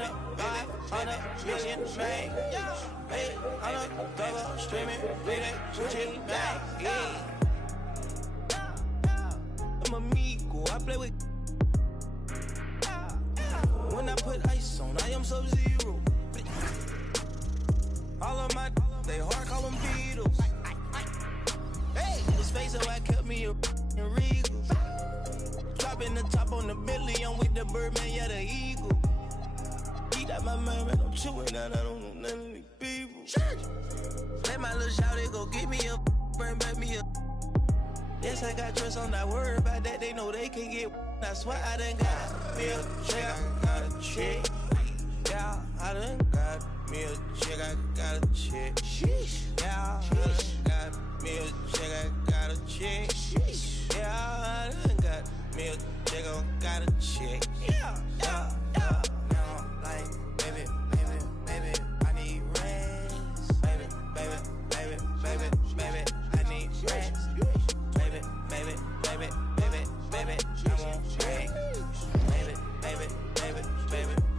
500 million made. Hey, on the double streaming, reading, switching back. Yeah. I'm amigo, I play with. When I put ice on, I am Sub-Zero. All of my, they hard, call them Beatles. Hey, his face, so I kept me in Regals. Dropping the top on the Bentley, I'm with the Birdman, yeah, the Eagle. Eat out my mind, man, I'm chewing out, I don't know none of these people. Let my little shawty go get me a, bring back me a. Yes, I got trust, I'm not worried about that, they know they can get. I swear I done got me a check, I got a check. Yeah, I done got me a check, I got a check. Yeah, I done got me a check, I got a check. Yeah, I done got me a check, I got a check. Yeah. Now I'm like, baby, I need rest. Baby, I need rest. Baby, I want rest.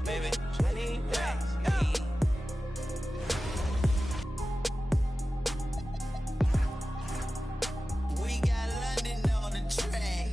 Baby, I need rest. We got London on the track.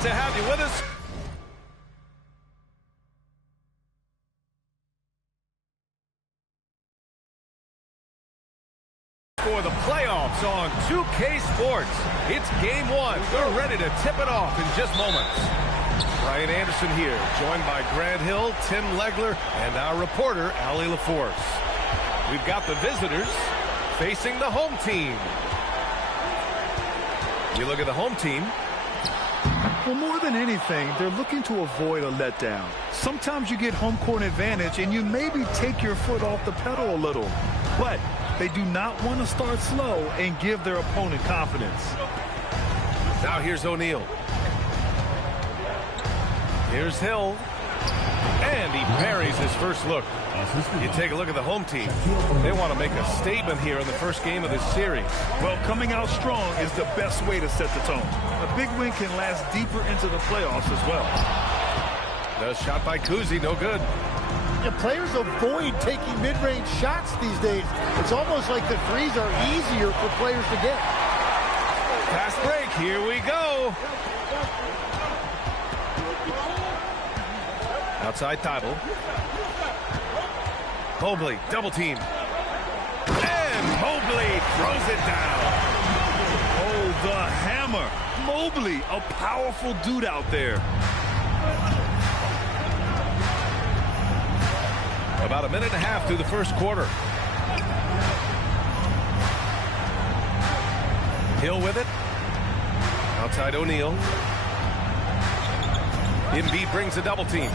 Great to have you with us. For the playoffs on 2K Sports. It's game one. We're ready to tip it off in just moments. Brian Anderson here, joined by Grant Hill, Tim Legler, and our reporter, Allie LaForce. We've got the visitors facing the home team. You look at the home team. Well, more than anything, they're looking to avoid a letdown. Sometimes you get home court advantage and you maybe take your foot off the pedal a little. But they do not want to start slow and give their opponent confidence. Now here's O'Neal. Here's Hill. And he parries his first look. You take a look at the home team. They want to make a statement here in the first game of this series. Well, coming out strong is the best way to set the tone. A big win can last deeper into the playoffs as well. The shot by Kuzi, no good. Yeah, players avoid taking mid-range shots these days. It's almost like the threes are easier for players to get. Fast break, here we go. Outside Thibault. Mobley, double team. And Mobley throws it down. Oh, the hammer. Mobley, a powerful dude out there. About a minute and a half through the first quarter. Hill with it. Outside O'Neal. Embiid brings a double team.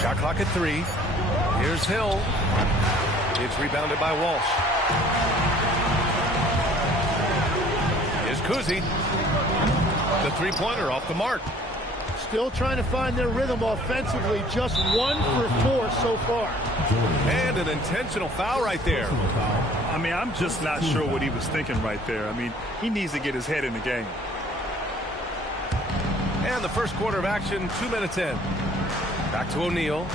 Shot clock at 3. Here's Hill. It's rebounded by Walsh. Here's Kuzi. The three-pointer off the mark. Still trying to find their rhythm offensively. Just 1 for 4 so far. And an intentional foul right there. I mean, I'm just not sure what he was thinking right there. I mean, he needs to get his head in the game. And the first quarter of action, 2 minutes in. Back to O'Neal.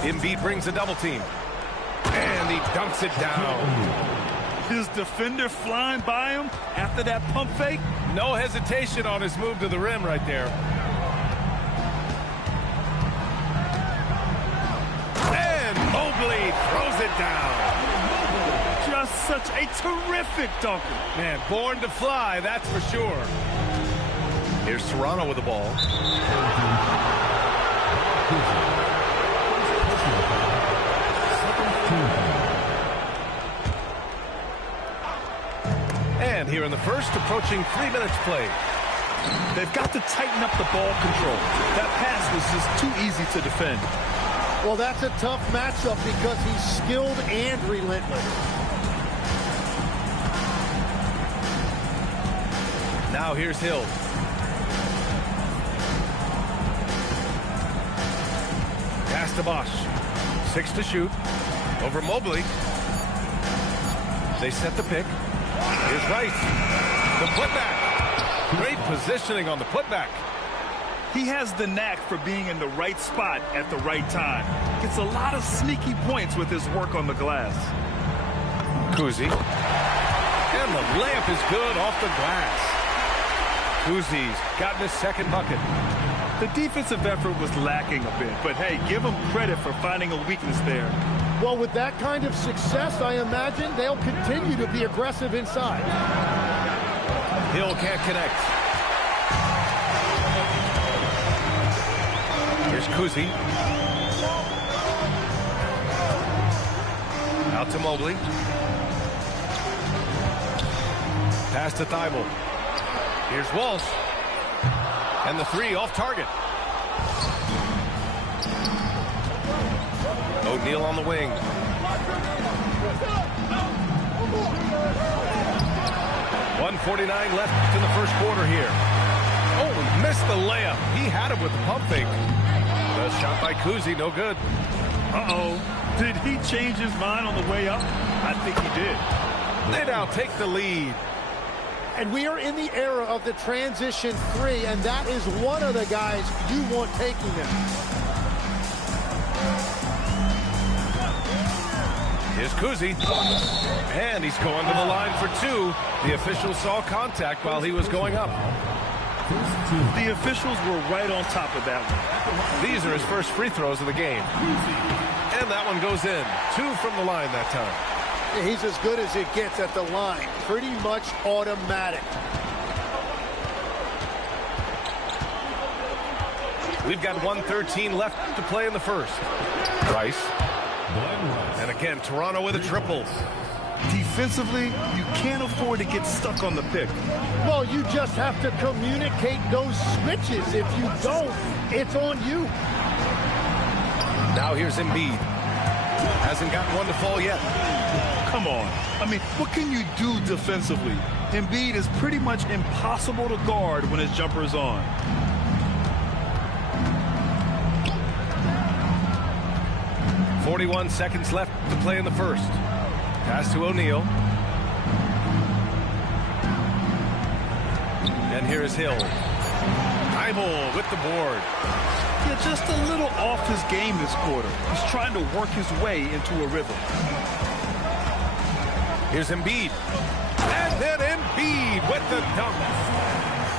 Embiid brings a double team. And he dunks it down. His defender flying by him after that pump fake. No hesitation on his move to the rim right there. And Mobley throws it down. Just such a terrific dunker. Man, born to fly, that's for sure. Here's Toronto with the ball. And here in the first, approaching 3 minutes played. They've got to tighten up the ball control. That pass was just too easy to defend. Well, that's a tough matchup because he's skilled and relentless. Now here's Hill. Pass to Bosch. 6 to shoot. Over Mobley. They set the pick. Here's Rice. The putback. Great positioning on the putback. He has the knack for being in the right spot at the right time. Gets a lot of sneaky points with his work on the glass. Kuzi. And the layup is good off the glass. Kuzi's gotten his second bucket. The defensive effort was lacking a bit, but hey, give him credit for finding a weakness there. Well, with that kind of success, I imagine they'll continue to be aggressive inside. Hill can't connect. Here's Kuzi. Out to Mobley. Pass to Thibault. Here's Walsh. And the 3 off target. O'Neal on the wing. .149 left in the first quarter here. Oh, he missed the layup. He had it with the pump fake. The shot by Kuzi, no good. Uh-oh. Did he change his mind on the way up? I think he did. They now take the lead. And we are in the era of the transition 3, and that is one of the guys you want taking them. Here's Kuzi. And he's going to the line for 2. The official saw contact while he was going up. The officials were right on top of that one. These are his first free throws of the game. And that one goes in. 2 from the line that time. He's as good as it gets at the line. Pretty much automatic. We've got 1:13 left to play in the first. Rice. And again, Toronto with a triple. Defensively, you can't afford to get stuck on the pick. Well, you just have to communicate those switches. If you don't, it's on you. Now here's Embiid. Hasn't gotten one to fall yet. Come on. I mean, what can you do defensively? Embiid is pretty much impossible to guard when his jumper is on. .41 seconds left to play in the first. Pass to O'Neal. And here is Hill. Thibault with the board. Yeah, just a little off his game this quarter. He's trying to work his way into a rhythm. Here's Embiid. And then Embiid with the dunk.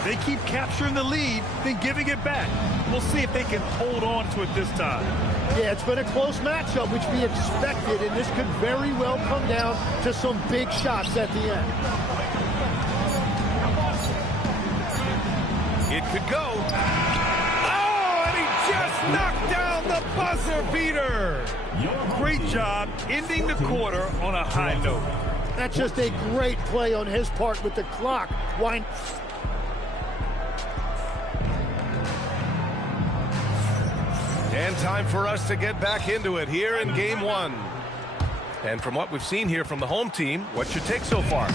They keep capturing the lead, then giving it back. We'll see if they can hold on to it this time. Yeah, it's been a close matchup, which we expected, and this could very well come down to some big shots at the end. It could go. Oh, and he just knocked down the buzzer beater. Great job ending the quarter on a high note. That's just a great play on his part with the clock. And time for us to get back into it here in game 1. And from what we've seen here from the home team, what's your take so far?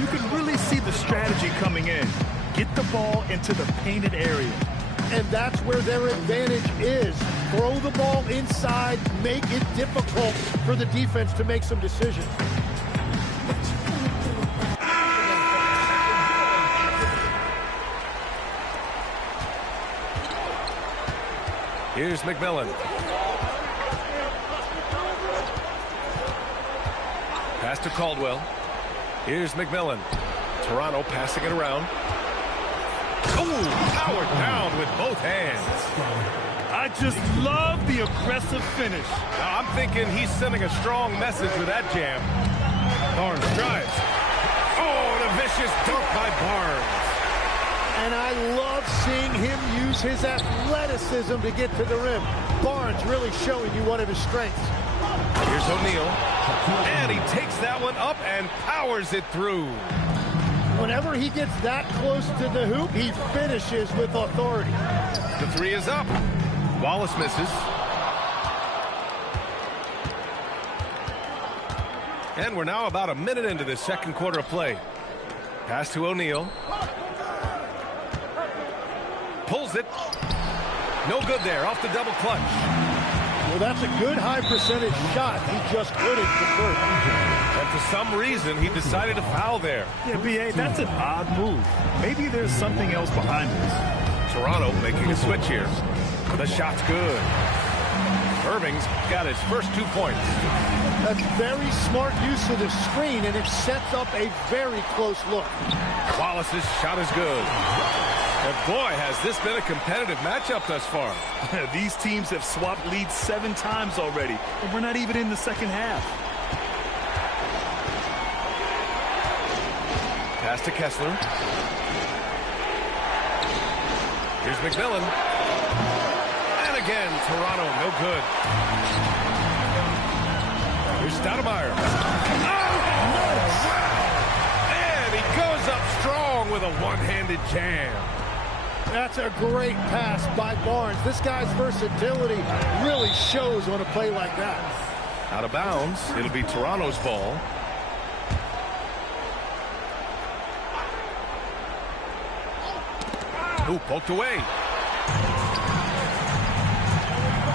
You can really see the strategy coming in. Get the ball into the painted area. And that's where their advantage is. Throw the ball inside, make it difficult for the defense to make some decisions. Here's McMillan. Pass to Caldwell. Here's McMillan. Toronto passing it around. Oh, powered down with both hands. I just love the aggressive finish. I'm thinking he's sending a strong message with that jam. Barnes drives. Oh, and a vicious dunk by Barnes. And I love seeing him use his athleticism to get to the rim. Barnes really showing you one of his strengths. Here's O'Neal. And he takes that one up and powers it through. Whenever he gets that close to the hoop, he finishes with authority. The 3 is up. Wallace misses. And we're now about a minute into this second quarter of play. Pass to O'Neal. Pulls it. No good there. Off the double clutch. Well, that's a good high percentage shot. He just couldn't convert. And for some reason, he decided to foul there. Yeah, B.A., that's an odd move. Maybe there's something else behind this. Toronto making a switch here. The shot's good. Irving's got his first 2 points. That's very smart use of the screen, and it sets up a very close look. Wallace's shot is good. And boy, has this been a competitive matchup thus far. These teams have swapped leads 7 times already, and we're not even in the second half. Pass to Kessler. Here's McMillan. And again, Toronto, no good. Here's Stoudemire. Oh, and he goes up strong with a one-handed jam. That's a great pass by Barnes. This guy's versatility really shows on a play like that. Out of bounds. It'll be Toronto's ball. Ooh, poked away.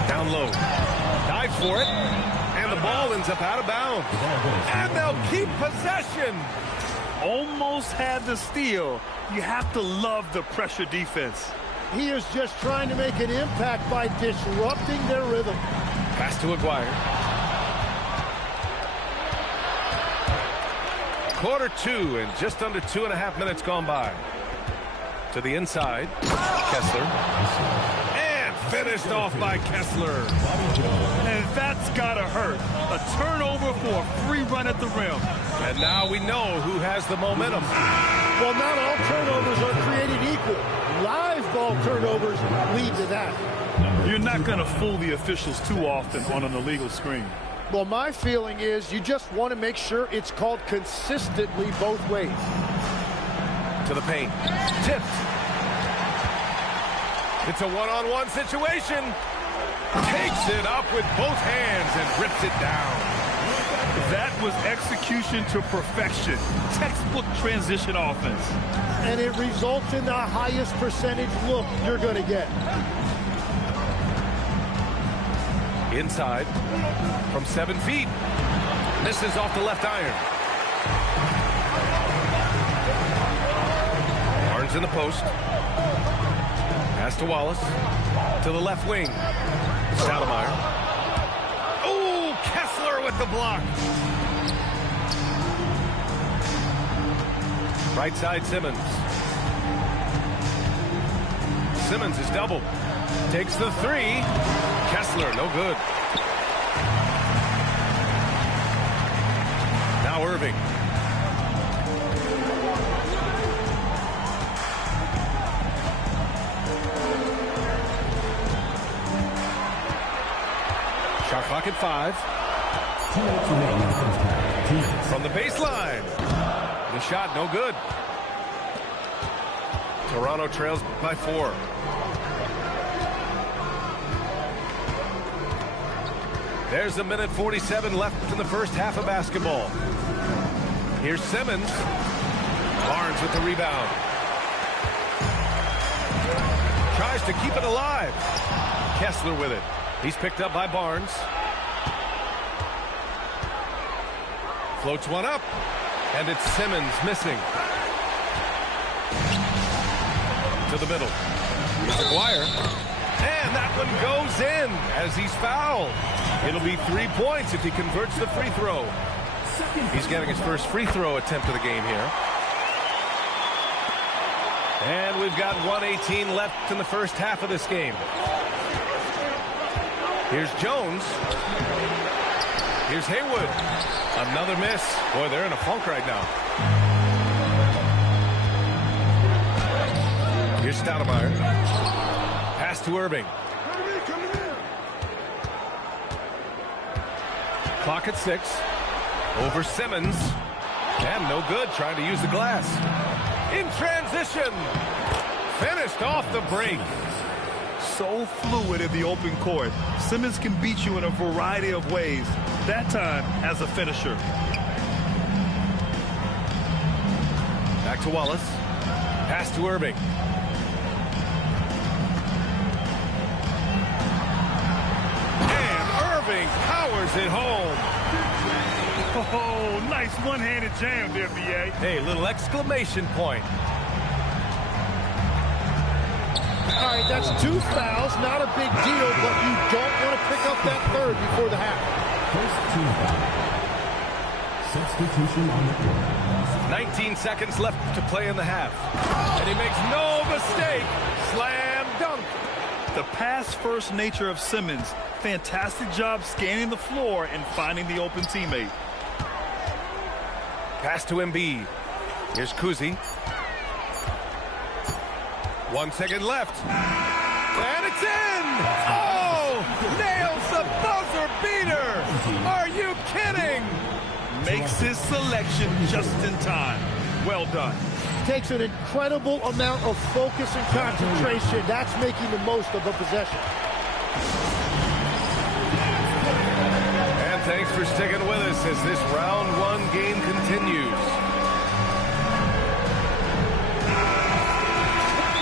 Down low. Dives for it. And the ball ends up out of bounds. And they'll keep possession. Almost had the steal. You have to love the pressure defense. He is just trying to make an impact by disrupting their rhythm. Pass to Aguirre. Quarter 2 and just under 2.5 minutes gone by. To the inside. Kessler. And finished off by Kessler. And that's got to hurt. A turnover for a free run at the rim. And now we know who has the momentum. Well, not all turnovers are created equal. Live ball turnovers lead to that. You're not going to fool the officials too often on an illegal screen. Well, my feeling is you just want to make sure it's called consistently both ways. To the paint. Tipped. It's a one-on-one situation. Takes it up with both hands and rips it down. That was execution to perfection. Textbook transition offense. And it results in the highest percentage look you're going to get. Inside from 7 feet. Misses off the left iron. Barnes in the post. Pass to Wallace. To the left wing. Stoudemire. Oh, Kessler with the block. Right side Simmons. Simmons is doubled. Takes the three. Kessler, no good. Now Irving. Shot clock at 5. From the baseline. The shot, no good. Toronto trails by 4. There's a minute 47 left in the first half of basketball. Here's Simmons. Barnes with the rebound. Tries to keep it alive. Kessler with it. He's picked up by Barnes. Floats one up. And it's Simmons missing. To the middle. Here's Aguirre. And that one goes in as he's fouled. It'll be 3 points if he converts the free throw. He's getting his first free throw attempt of the game here. And we've got 1:18 left in the first half of this game. Here's Jones. Here's Haywood. Another miss. Boy, they're in a funk right now. Here's Stoudemire. Pass to Irving. Clock at 6. Over Simmons. And no good, trying to use the glass. In transition. Finished off the break. So fluid in the open court. Simmons can beat you in a variety of ways. That time as a finisher. Back to Wallace. Pass to Irving. And Irving powers it home. Oh, nice one-handed jam there, B.A. Hey, little exclamation point. All right, that's 2 fouls, not a big deal, but you don't want to pick up that third before the half. First team foul. Substitution on the court. 19 seconds left to play in the half. And he makes no mistake. Slam dunk. The pass-first nature of Simmons. Fantastic job scanning the floor and finding the open teammate. Pass to Embiid. Here's Kuzi. 1 second left. And it's in! Oh! Nails the buzzer beater! Are you kidding? Makes his selection just in time. Well done. Takes an incredible amount of focus and concentration. That's making the most of a possession. And thanks for sticking with us as this round 1 game continues.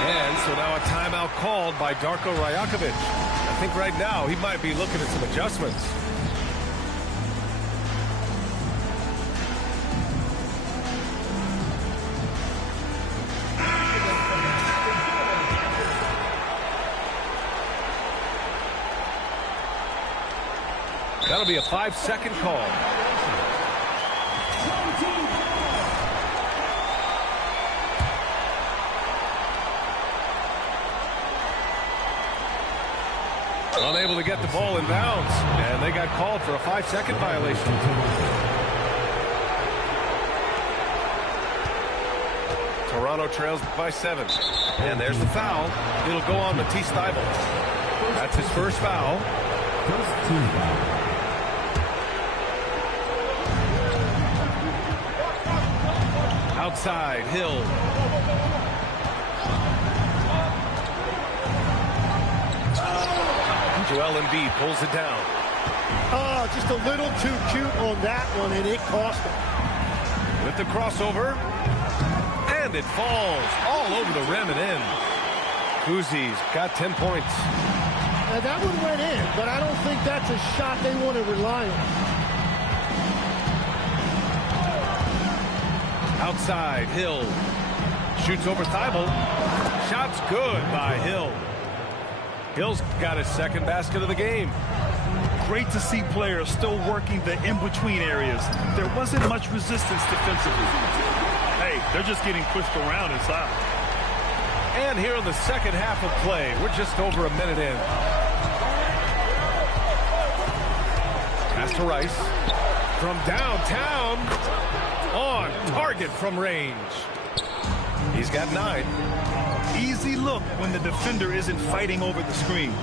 And so now a timeout called by Darko Rajakovic. I think right now he might be looking at some adjustments. That'll be a 5-second call. Unable to get the ball in bounds, and they got called for a 5-second violation. Toronto trails by 7. And there's the foul. It'll go on Matisse Thybulle. That's his first foul. First team foul. Outside, Hill. Joel Embiid pulls it down. Oh, just a little too cute on that one, and it cost him. With the crossover. And it falls all over the rim and in. Kuzi's got 10 points. Now, that one went in, but I don't think that's a shot they want to rely on. Outside, Hill. Shoots over Thybulle. Shot's good by Hill. Hill's got his second basket of the game. Great to see players still working the in-between areas. There wasn't much resistance defensively. Hey, they're just getting pushed around inside. And here in the second half of play, we're just over a minute in. Pass to Rice. From downtown. On target from range. He's got 9. Easy look when the defender isn't fighting over the screen.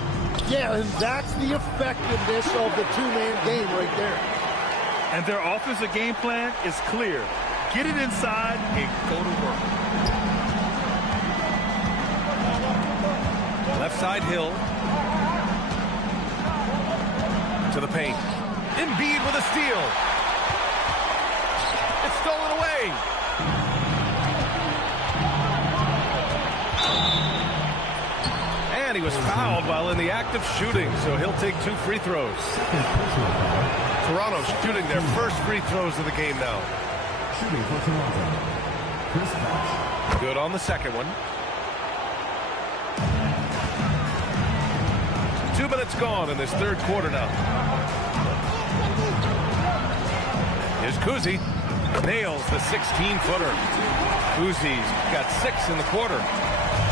Yeah, and that's the effectiveness of the two-man game right there. And their offensive game plan is clear. Get it inside and go to work. Left side, Hill. To the paint. Embiid with a steal. It's stolen away. And he was fouled while in the act of shooting, so he'll take 2 free throws. Toronto shooting their first free throws of the game now. Shooting for Toronto. Chris Bosh. Good on the second one. 2 minutes gone in this third quarter now. Here's Kuzi. Nails the 16-footer. Kuzi's got 6 in the quarter.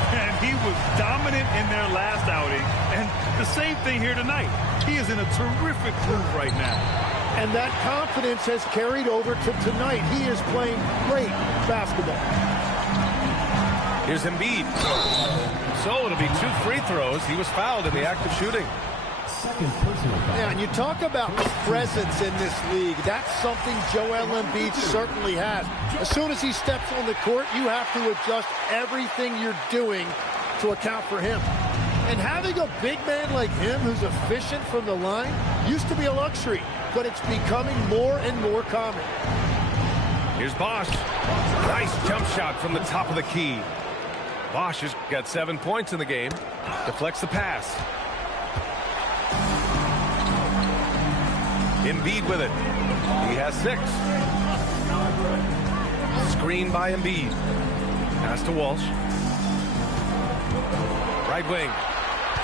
And he was dominant in their last outing. And the same thing here tonight. He is in a terrific groove right now. And that confidence has carried over to tonight. He is playing great basketball. Here's Embiid. So it'll be 2 free throws. He was fouled in the act of shooting. Second personal foul. Yeah, and you talk about presence in this league. That's something Joel Embiid certainly has. As soon as he steps on the court, you have to adjust everything you're doing to account for him. And having a big man like him who's efficient from the line used to be a luxury, but it's becoming more and more common. Here's Bosh. Nice jump shot from the top of the key. Bosh has got 7 points in the game. Deflects the pass. Embiid with it. He has 6. Screen by Embiid. Pass to Walsh. Right wing.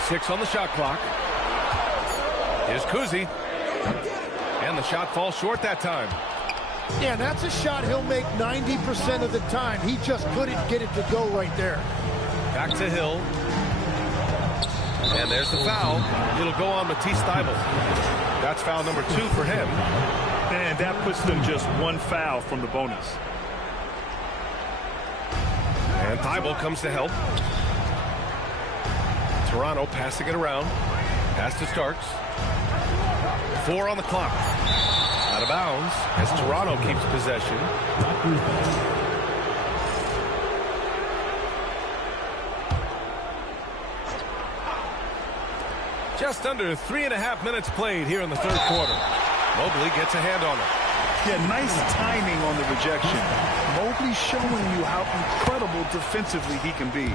6 on the shot clock. Here's Kuzi. And the shot falls short that time. Yeah, that's a shot he'll make 90% of the time. He just couldn't get it to go right there. Back to Hill. And there's the foul. It'll go on Matisse Thybulle. That's foul number 2 for him. And that puts them just 1 foul from the bonus. And Thybulle comes to help. Toronto passing it around. Pass to Starks. 4 on the clock. Out of bounds as Toronto keeps possession. Just under 3.5 minutes played here in the third quarter. Mobley gets a hand on it. Yeah, nice timing on the rejection. Mobley showing you how incredible defensively he can be.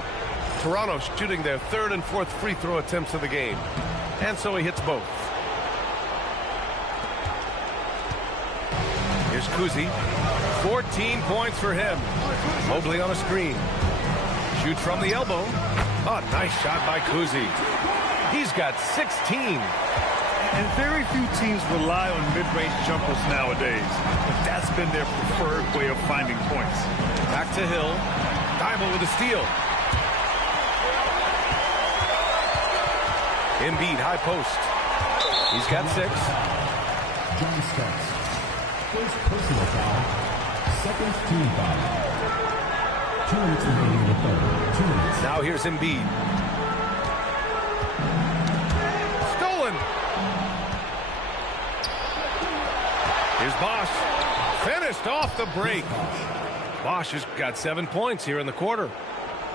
Toronto shooting their 3rd and 4th free throw attempts of the game. And so he hits both. Here's Kuzi. 14 points for him. Mobley on a screen. Shoots from the elbow. Oh, nice shot by Kuzi. He's got 16. And very few teams rely on mid-range jumpers nowadays. But that's been their preferred way of finding points. Back to Hill. Thybulle with a steal. Embiid, high post. He's got 6. John Starks. First personal foul. Second team foul. 2 minutes remaining in the third. 2 minutes. Now here's Embiid. Stolen. Here's Bosch. Finished off the break. Bosch has got 7 points here in the quarter.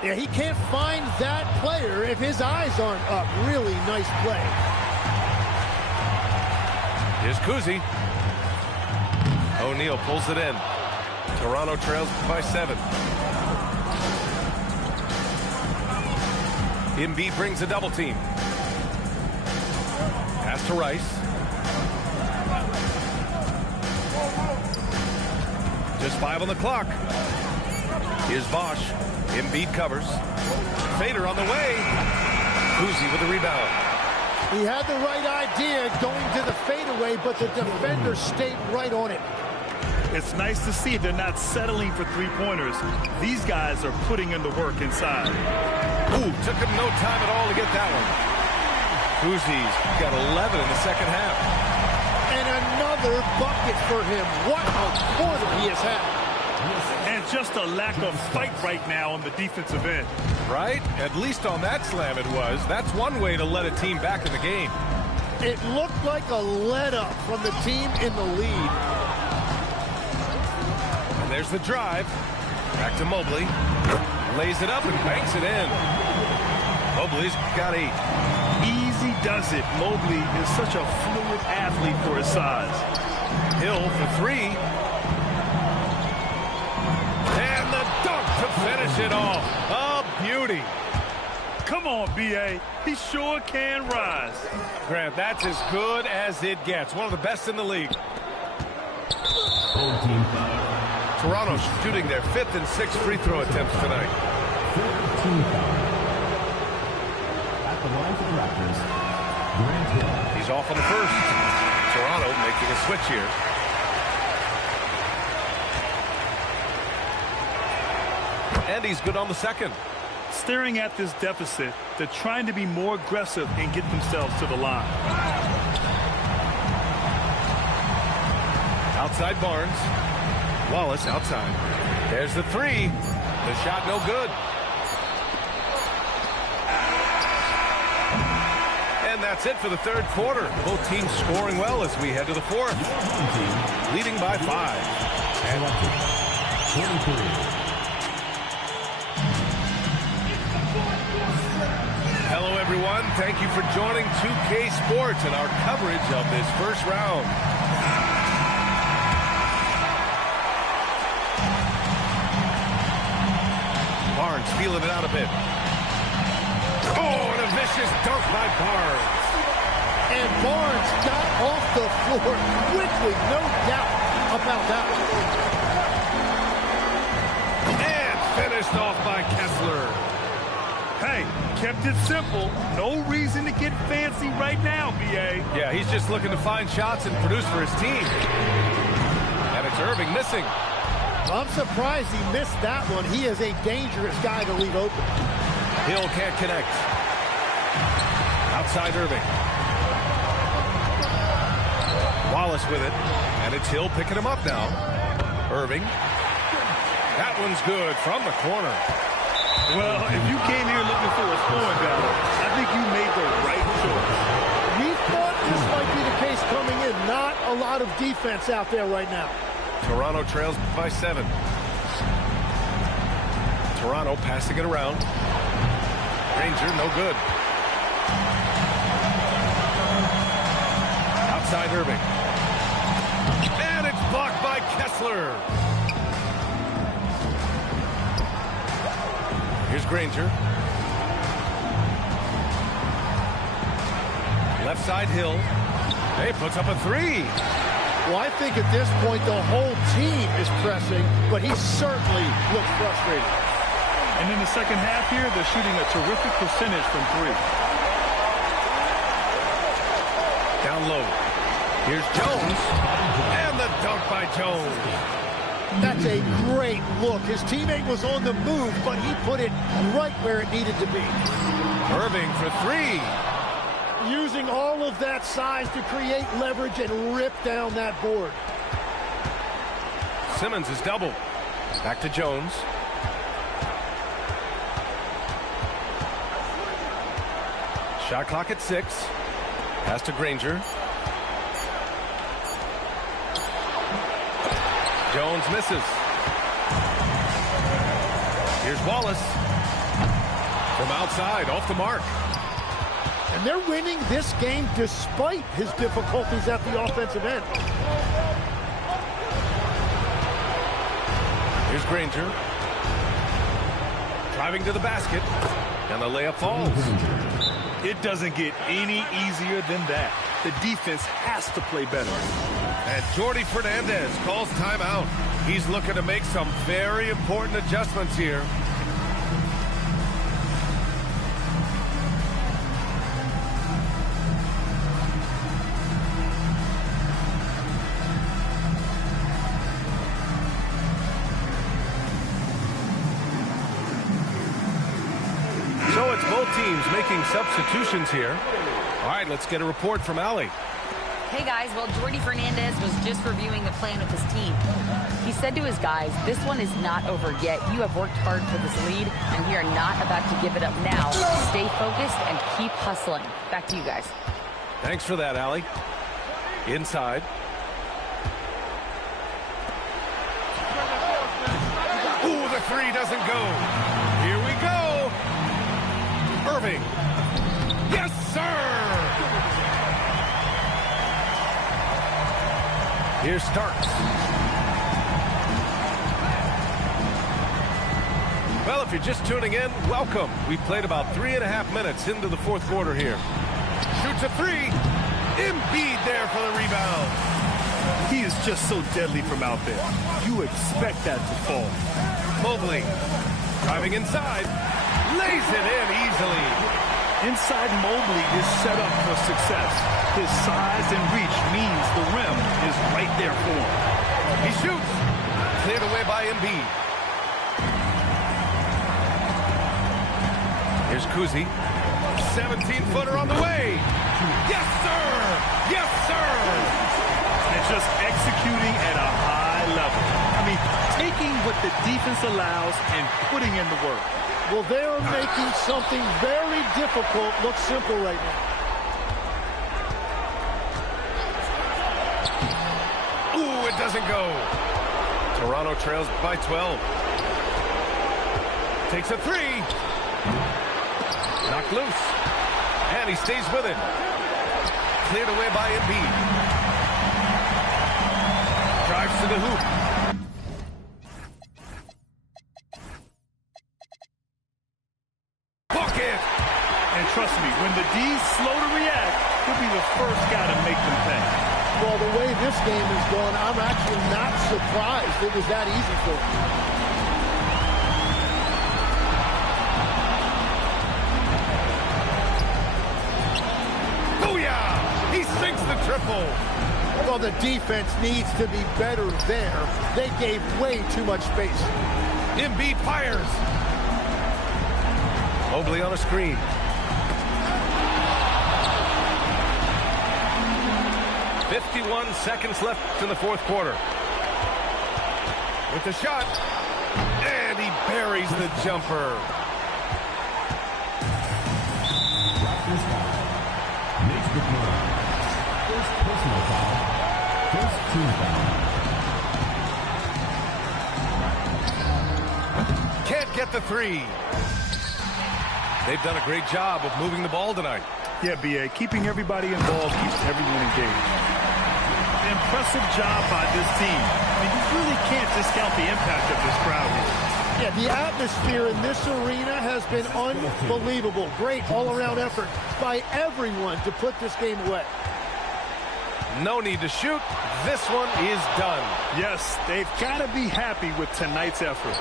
Yeah, he can't find that player if his eyes aren't up. Really nice play. Here's Kuzi. O'Neal pulls it in. Toronto trails by 7. Embiid brings a double team. Pass to Rice. Just 5 on the clock. Here's Bosch. Embiid covers. Fader on the way. Kuzi with the rebound. He had the right idea going to the fadeaway, but the defender stayed right on it. It's nice to see they're not settling for three-pointers. These guys are putting in the work inside. Ooh, took him no time at all to get that one. Kuzi's got 11 in the second half. And another bucket for him. What a quarter he has had. And just a lack of fight right now on the defensive end. Right? At least on that slam it was. That's one way to let a team back in the game. It looked like a let-up from the team in the lead. And there's the drive. Back to Mobley. Lays it up and banks it in. Mobley's got 8. Easy does it. Mobley is such a fluid athlete for his size. Hill for 3. And the dunk to finish it off. A beauty. Come on, B.A. He sure can rise. Grant, that's as good as it gets. One of the best in the league. Home team foul. Toronto shooting their 5th and 6th free throw attempts tonight. Fifth team foul. At the line for the Raptors, Grant Hill. He's off on the first. Toronto making a switch here. And he's good on the second. Staring at this deficit, they're trying to be more aggressive and get themselves to the line. Outside Barnes. Wallace outside. There's the 3. The shot no good. And that's it for the third quarter. Both teams scoring well as we head to the fourth. Leading by 5. And 23. Hello, everyone. Thank you for joining 2K Sports and our coverage of this first round. Barnes feeling it out a bit. Oh, and a vicious dunk by Barnes. And Barnes got off the floor quickly, no doubt about that one. And finished off by Kessler. Hey, kept it simple. No reason to get fancy right now, B.A. Yeah, he's just looking to find shots and produce for his team. And it's Irving missing. I'm surprised he missed that one. He is a dangerous guy to leave open. Hill can't connect. Outside Irving. Wallace with it. And it's Hill picking him up now. Irving. That one's good from the corner. Well, if you came here looking for a scoring battle, I think you made the right choice. We thought this might be the case coming in. Not a lot of defense out there right now. Toronto trails by 7. Toronto passing it around. Granger, no good. Outside Irving. And it's blocked by Kessler. Here's Granger. Left side Hill. Hey, puts up a 3. Well, I think at this point the whole team is pressing, but he certainly looks frustrated. And in the second half here, they're shooting a terrific percentage from 3. Down low. Here's Jones. And the dunk by Jones. That's a great look. His teammate was on the move, but he put it right where it needed to be. Irving for 3. using all of that size to create leverage and rip down that board. Simmons is doubled. Back to Jones. Shot clock at 6. Pass to Granger. Jones misses. Here's Wallace. From outside, off the mark. And they're winning this game despite his difficulties at the offensive end. Here's Granger. Driving to the basket. And the layup falls. It doesn't get any easier than that. The defense has to play better. And Jordi Fernandez calls timeout. He's looking to make some very important adjustments here. So it's both teams making substitutions here. All right, let's get a report from Allie. Hey guys, well, Jordi Fernandez was just reviewing the plan with his team. He said to his guys, this one is not over yet. You have worked hard for this lead, and we are not about to give it up now. Stay focused and keep hustling. Back to you guys. Thanks for that, Allie. Inside. Ooh, the three doesn't go. Here we go. Irving. Yes, sir! Here's Starks. Well, if you're just tuning in, welcome. We played about 3.5 minutes into the fourth quarter here. Shoots a three. Embiid there for the rebound. He is just so deadly from out there. You expect that to fall. Mobley driving inside. Lays it in easily. Inside Mobley is set up for success. His size and reach means the rim is right there for him. He shoots. Cleared away by Embiid. Here's Kuzi. 17-footer on the way. Yes, sir! Yes, sir! And just executing at a high level. I mean, taking what the defense allows and putting in the work. Well, they are making something very difficult look simple right now. Ooh, it doesn't go. Toronto trails by 12. Takes a three. Knocked loose. And he stays with it. Cleared away by Embiid. Drives to the hoop. And trust me, when the D's slow to react, he'll be the first guy to make them pay. Well, the way this game is going, I'm actually not surprised it was that easy for him. Booyah! He sinks the triple. Well, the defense needs to be better there. They gave way too much space. Embiid fires. Mobley on a screen. .51 seconds left in the fourth quarter. With the shot. And he buries the jumper. Raptors foul. Mitch McMahon. First personal foul. First team foul. Can't get the three. They've done a great job of moving the ball tonight. Yeah, B.A., keeping everybody involved keeps everyone engaged. Impressive job by this team. I mean, you really can't discount the impact of this crowd here. Yeah, the atmosphere in this arena has been unbelievable. Great all-around effort by everyone to put this game away. No need to shoot. This one is done. Yes, they've got to be happy with tonight's effort.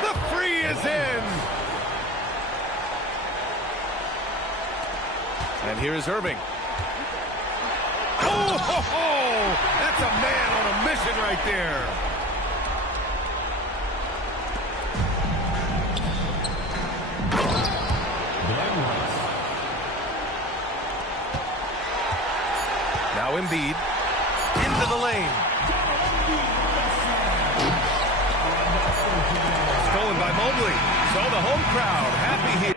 The three is in. And here is Irving. Oh, ho, ho! That's a man on a mission right there. Now Embiid into the lane. Stolen by Mobley. So the home crowd happy here.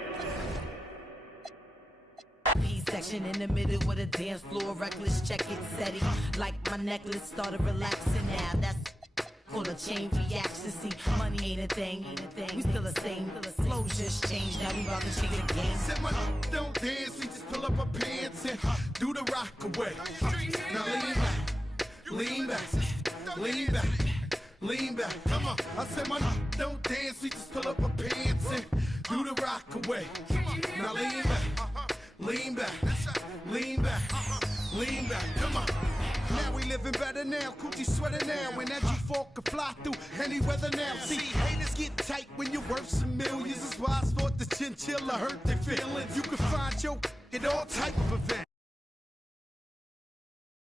Section in the middle with a dance floor, reckless, check it, steady. Like my necklace started relaxing now. That's full of chain reaction. See, money ain't a thing. We still the same. Flows just changed. Now we about to change the game. Said my don't dance, we just pull up our pants and do the rock away. Now lean back, lean back, lean back. Come on. I said my don't dance, we just pull up our pants and do the rock away. Now lean back. Lean back, lean back, lean back, come on. Now we living better now, coochie sweater now, and that G4 can fly through any weather now. See, haters get tight when you're worth some millions. That's why I thought the chinchilla hurt their feelings. You can find your at all type of events.